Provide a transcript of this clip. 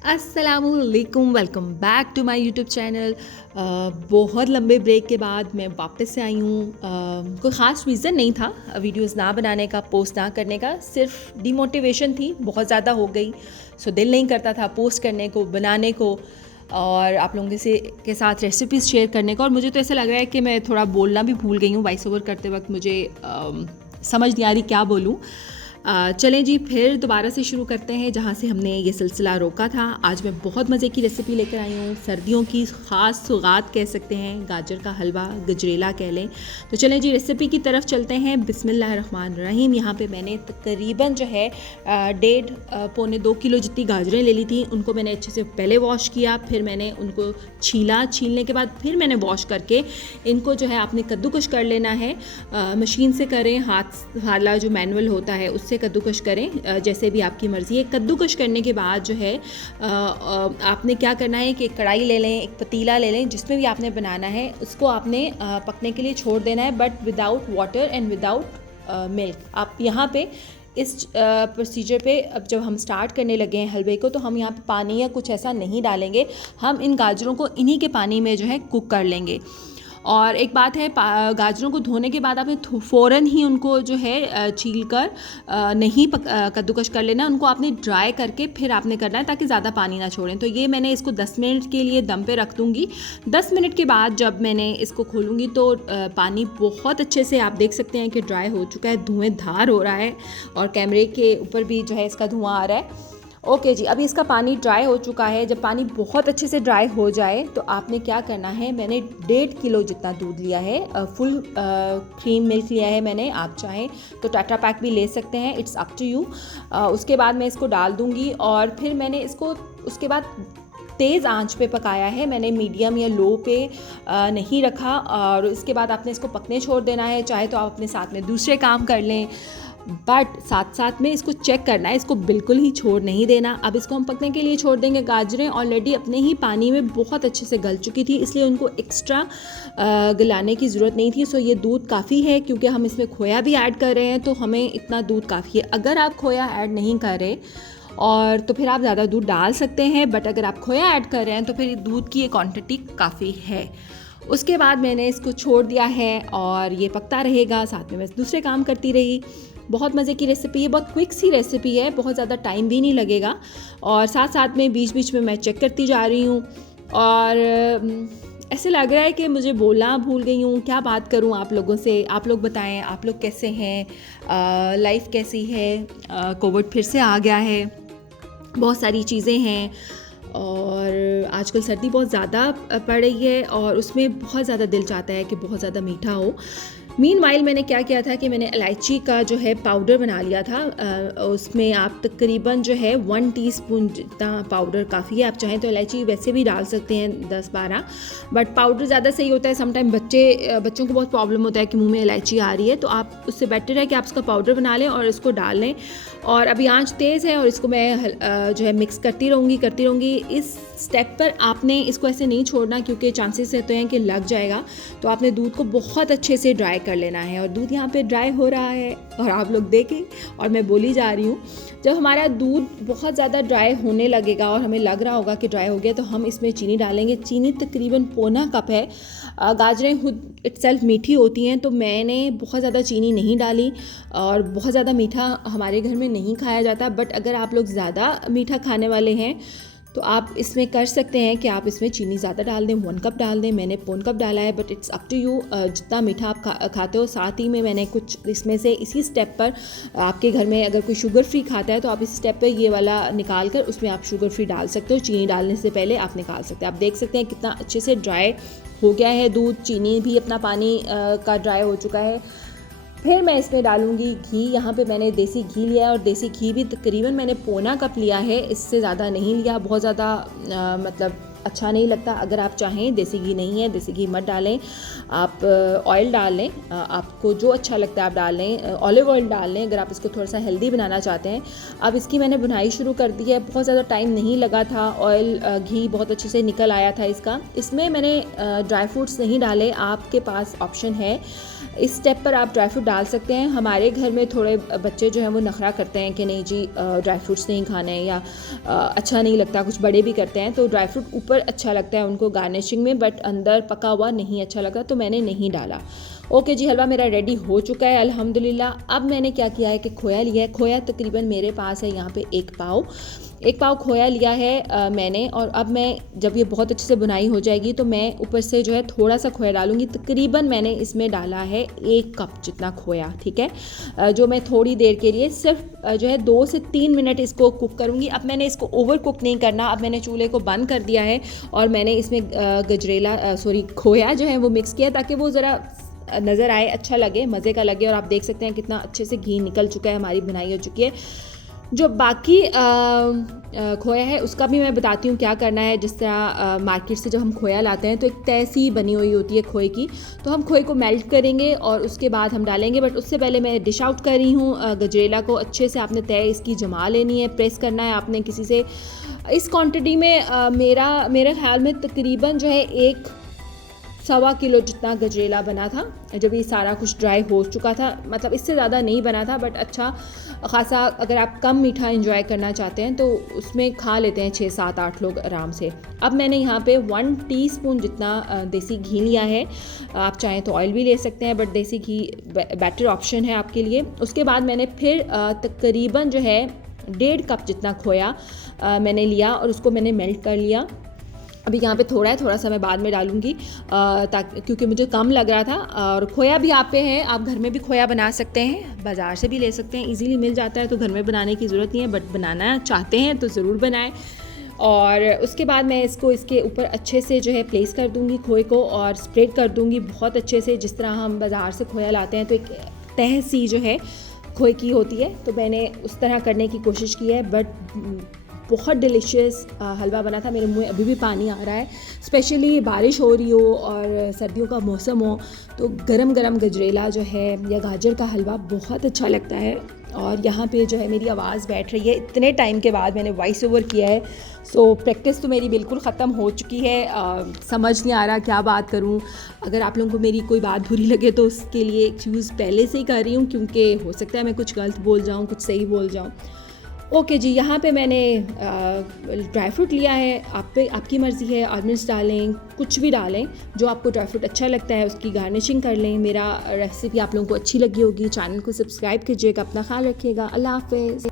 अस्सलामुअलैकुम, welcome back to my YouTube channel. बहुत लंबे ब्रेक के बाद मैं वापस से आई हूँ। कोई ख़ास रीज़न नहीं था वीडियोस ना बनाने का, पोस्ट ना करने का, सिर्फ डिमोटिवेशन थी, बहुत ज़्यादा हो गई। सो दिल नहीं करता था पोस्ट करने को, बनाने को और आप लोगों के साथ रेसिपीज़ शेयर करने को। और मुझे तो ऐसा लग रहा है कि मैं थोड़ा बोलना भी भूल गई हूँ। वॉइस ओवर करते वक्त मुझे समझ नहीं आ रही क्या बोलूँ। चलें जी, फिर दोबारा से शुरू करते हैं जहाँ से हमने ये सिलसिला रोका था। आज मैं बहुत मज़े की रेसिपी लेकर आई हूँ, सर्दियों की ख़ास सौगात कह सकते हैं, गाजर का हलवा, गजरेला कह लें। तो चलें जी, रेसिपी की तरफ चलते हैं। बिस्मिल्लाहिर्रहमानिर्रहीम। यहाँ पे मैंने तकरीबन जो है 1.5-2 किलो जितनी गाजरें ले ली थी। उनको मैंने अच्छे से पहले वॉश किया, फिर मैंने उनको छीलने के बाद फिर मैंने वॉश करके इनको जो है आपने कद्दूकश कर लेना है। मशीन से करें, हाथ वाला जो मैनुअल होता है उससे कद्दूकश करें, जैसे भी आपकी मर्ज़ी है। कद्दूकश करने के बाद जो है आपने क्या करना है कि एक कढ़ाई ले लें, एक पतीला ले लें, जिसमें भी आपने बनाना है उसको आपने पकने के लिए छोड़ देना है, but without water and without milk. आप यहाँ पे इस प्रोसीजर पे अब जब हम स्टार्ट करने लगे हैं हलवे को, तो हम यहाँ पे पानी या कुछ ऐसा नहीं डालेंगे। हम इन गाजरों को इन्हीं के पानी में जो है कुक कर लेंगे। और एक बात है, गाजरों को धोने के बाद आपने फ़ौरन ही उनको जो है छील कर नहीं कद्दूकश कर लेना। उनको आपने ड्राई करके फिर आपने करना है, ताकि ज़्यादा पानी ना छोड़ें। तो ये मैंने इसको 10 मिनट के लिए दम पे रख दूँगी। 10 मिनट के बाद जब मैंने इसको खोलूँगी तो पानी बहुत अच्छे से आप देख सकते हैं कि ड्राई हो चुका है, धुएँधार हो रहा है और कैमरे के ऊपर भी जो है इसका धुआँ आ रहा है। ओके जी, अभी इसका पानी ड्राई हो चुका है। जब पानी बहुत अच्छे से ड्राई हो जाए तो आपने क्या करना है, मैंने 1.5 किलो जितना दूध लिया है, फुल क्रीम मिल्क लिया है मैंने। आप चाहें तो टाटा पैक भी ले सकते हैं, इट्स अप टू यू। उसके बाद मैं इसको डाल दूँगी और फिर मैंने इसको उसके बाद तेज़ आंच पे पकाया है मैंने, मीडियम या लो पे नहीं रखा। और इसके बाद आपने इसको पकने छोड़ देना है। चाहे तो आप अपने साथ में दूसरे काम कर लें, बट साथ साथ में इसको चेक करना है, इसको बिल्कुल ही छोड़ नहीं देना। अब इसको हम पकने के लिए छोड़ देंगे। गाजरें ऑलरेडी अपने ही पानी में बहुत अच्छे से गल चुकी थी, इसलिए उनको एक्स्ट्रा गलाने की ज़रूरत नहीं थी। सो ये दूध काफ़ी है, क्योंकि हम इसमें खोया भी ऐड कर रहे हैं, तो हमें इतना दूध काफ़ी है। अगर आप खोया ऐड नहीं कर रहे और तो फिर आप ज़्यादा दूध डाल सकते हैं, बट अगर आप खोया ऐड कर रहे हैं तो फिर दूध की ये क्वांटिटी काफ़ी है। उसके बाद मैंने इसको छोड़ दिया है और ये पकता रहेगा, साथ में मैं दूसरे काम करती रही। बहुत मज़े की रेसिपी है, बहुत क्विक सी रेसिपी है, बहुत ज़्यादा टाइम भी नहीं लगेगा। और साथ साथ में बीच बीच में मैं चेक करती जा रही हूँ। और ऐसे लग रहा है कि मुझे बोलना भूल गई हूँ, क्या बात करूँ आप लोगों से। आप लोग बताएं, आप लोग कैसे हैं, लाइफ कैसी है। कोविड फिर से आ गया है, बहुत सारी चीज़ें हैं और आजकल सर्दी बहुत ज़्यादा पड़ रही है और उसमें बहुत ज़्यादा दिल चाहता है कि बहुत ज़्यादा मीठा हो। मीनवाइल मैंने क्या किया था कि मैंने इलायची का जो है पाउडर बना लिया था। उसमें आप तकरीबन जो है 1 टीस्पून जितना पाउडर काफ़ी है। आप चाहें तो इलायची वैसे भी डाल सकते हैं 10-12, बट पाउडर ज़्यादा सही होता है। समटाइम बच्चों को बहुत प्रॉब्लम होता है कि मुंह में इलायची आ रही है, तो आप उससे बेटर है कि आप इसका पाउडर बना लें और इसको डाल लें। और अभी आंच तेज़ है और इसको मैं जो है मिक्स करती रहूँगी। इस स्टेप पर आपने इसको ऐसे नहीं छोड़ना, क्योंकि चांसेस रहते हैं कि लग जाएगा। तो आपने दूध को बहुत अच्छे से ड्राई कर लेना है। और दूध यहाँ पे ड्राई हो रहा है और आप लोग देखें और मैं बोली जा रही हूँ। जब हमारा दूध बहुत ज़्यादा ड्राई होने लगेगा और हमें लग रहा होगा कि ड्राई हो गया, तो हम इसमें चीनी डालेंगे। चीनी तकरीबन पौना कप है। गाजरें खुद इटसेल्फ मीठी होती हैं, तो मैंने बहुत ज़्यादा चीनी नहीं डाली और बहुत ज़्यादा मीठा हमारे घर में नहीं खाया जाता। बट अगर आप लोग ज़्यादा मीठा खाने वाले हैं तो आप इसमें कर सकते हैं कि आप इसमें चीनी ज़्यादा डाल दें, 1 कप डाल दें। मैंने 1 कप डाला है, but it's up to you जितना मीठा आप खाते हो। साथ ही में मैंने कुछ इसमें से इसी स्टेप पर, आपके घर में अगर कोई शुगर फ्री खाता है तो आप इस स्टेप पर ये वाला निकाल कर उसमें आप शुगर फ्री डाल सकते हो। चीनी डालने से पहले आप निकाल सकते हैं। आप देख सकते हैं कितना अच्छे से ड्राई हो गया है दूध, चीनी भी अपना पानी का ड्राई हो चुका है। फिर मैं इसमें डालूँगी घी। यहाँ पे मैंने देसी घी लिया है और देसी घी भी तकरीबन मैंने पौना कप लिया है, इससे ज़्यादा नहीं लिया। बहुत ज़्यादा मतलब अच्छा नहीं लगता। अगर आप चाहें, देसी घी नहीं है, देसी घी मत डालें, आप ऑयल डाल लें। आपको जो अच्छा लगता है आप डाल लें। ऑलिव ऑयल डाल लें अगर आप इसको थोड़ा सा हेल्दी बनाना चाहते हैं। अब इसकी मैंने बुनाई शुरू कर दी है। बहुत ज़्यादा टाइम नहीं लगा था, ऑयल घी बहुत अच्छे से निकल आया था इसका। इसमें मैंने ड्राई फ्रूट्स नहीं डाले। आपके पास ऑप्शन है इस स्टेप पर आप ड्राई फ्रूट डाल सकते हैं। हमारे घर में थोड़े बच्चे जो हैं वो नखरा करते हैं कि नहीं जी ड्राई फ्रूट्स नहीं खाने हैं या अच्छा नहीं लगता, कुछ बड़े भी करते हैं, तो ड्राई फ्रूट ऊपर अच्छा लगता है उनको गार्निशिंग में, बट अंदर पका हुआ नहीं अच्छा लगा, तो मैंने नहीं डाला। ओके जी, हलवा मेरा रेडी हो चुका है अल्हम्दुलिल्लाह। अब मैंने क्या किया है कि खोया लिया है। खोया तकरीबन मेरे पास है यहाँ पे एक पाव खोया लिया है मैंने। और अब मैं जब ये बहुत अच्छे से बुनाई हो जाएगी तो मैं ऊपर से जो है थोड़ा सा खोया डालूंगी। तकरीबन मैंने इसमें डाला है 1 कप जितना खोया, ठीक है, जो मैं थोड़ी देर के लिए सिर्फ जो है 2 से 3 मिनट इसको कुक करूँगी। अब मैंने इसको ओवर कुक नहीं करना। अब मैंने चूल्हे को बंद कर दिया है और मैंने इसमें खोया जो है वो मिक्स किया ताकि वो ज़रा नज़र आए, अच्छा लगे, मज़े का लगे। और आप देख सकते हैं कितना अच्छे से घी निकल चुका है, हमारी बुनाई हो चुकी है। जो बाकी खोया है उसका भी मैं बताती हूँ क्या करना है। जिस तरह मार्केट से जब हम खोया लाते हैं तो एक तय सी बनी हुई होती है खोए की, तो हम खोए को मेल्ट करेंगे और उसके बाद हम डालेंगे। बट उससे पहले मैं डिश आउट कर रही हूँ गजरेला को। अच्छे से आपने तय इसकी जमा लेनी है, प्रेस करना है आपने किसी से। इस क्वांटिटी में मेरे ख्याल में तकरीबन जो है 1.25 किलो जितना गजरेला बना था जब ये सारा कुछ ड्राई हो चुका था। मतलब इससे ज़्यादा नहीं बना था, बट अच्छा ख़ासा। अगर आप कम मीठा एंजॉय करना चाहते हैं तो उसमें खा लेते हैं 6, 7, 8 लोग आराम से। अब मैंने यहाँ पे 1 टीस्पून जितना देसी घी लिया है। आप चाहें तो ऑयल भी ले सकते हैं, बट देसी घी बेटर ऑप्शन है आपके लिए। उसके बाद मैंने फिर तकरीबन जो है 1.5 कप जितना खोया मैंने लिया और उसको मैंने मेल्ट कर लिया। अभी यहाँ पे थोड़ा सा मैं बाद में डालूँगी ताकि, क्योंकि मुझे कम लग रहा था। और खोया भी आप पे है, आप घर में भी खोया बना सकते हैं, बाज़ार से भी ले सकते हैं, इजीली मिल जाता है, तो घर में बनाने की ज़रूरत नहीं है। बट बनाना चाहते हैं तो ज़रूर बनाएं। और उसके बाद मैं इसको इसके ऊपर अच्छे से जो है प्लेस कर दूँगी खोए को और स्प्रेड कर दूँगी बहुत अच्छे से। जिस तरह हम बाज़ार से खोया लाते हैं तो एक तह सी जो है खोए की होती है, तो मैंने उस तरह करने की कोशिश की है। बट बहुत डिलीशियस हलवा बना था। मेरे मुँह में अभी भी पानी आ रहा है। स्पेशली बारिश हो रही हो और सर्दियों का मौसम हो तो गरम गरम गजरेला जो है या गाजर का हलवा बहुत अच्छा लगता है। और यहाँ पे जो है मेरी आवाज़ बैठ रही है, इतने टाइम के बाद मैंने वॉइस ओवर किया है। सो प्रैक्टिस तो मेरी बिल्कुल ख़त्म हो चुकी है। समझ नहीं आ रहा क्या बात करूँ। अगर आप लोगों को मेरी कोई बात बुरी लगे तो उसके लिए एक्सक्यूज़ पहले से ही कर रही हूँ, क्योंकि हो सकता है मैं कुछ गलत बोल जाऊँ, कुछ सही बोल जाऊँ। ओके जी, यहाँ पे मैंने ड्राई फ्रूट लिया है। आपकी मर्ज़ी है, आलमंड्स डालें, कुछ भी डालें, जो आपको ड्राई फ्रूट अच्छा लगता है उसकी गार्निशिंग कर लें। मेरा रेसिपी आप लोगों को अच्छी लगी होगी, चैनल को सब्सक्राइब कीजिएगा, अपना ख्याल रखिएगा। अल्लाह हाफ़िज़।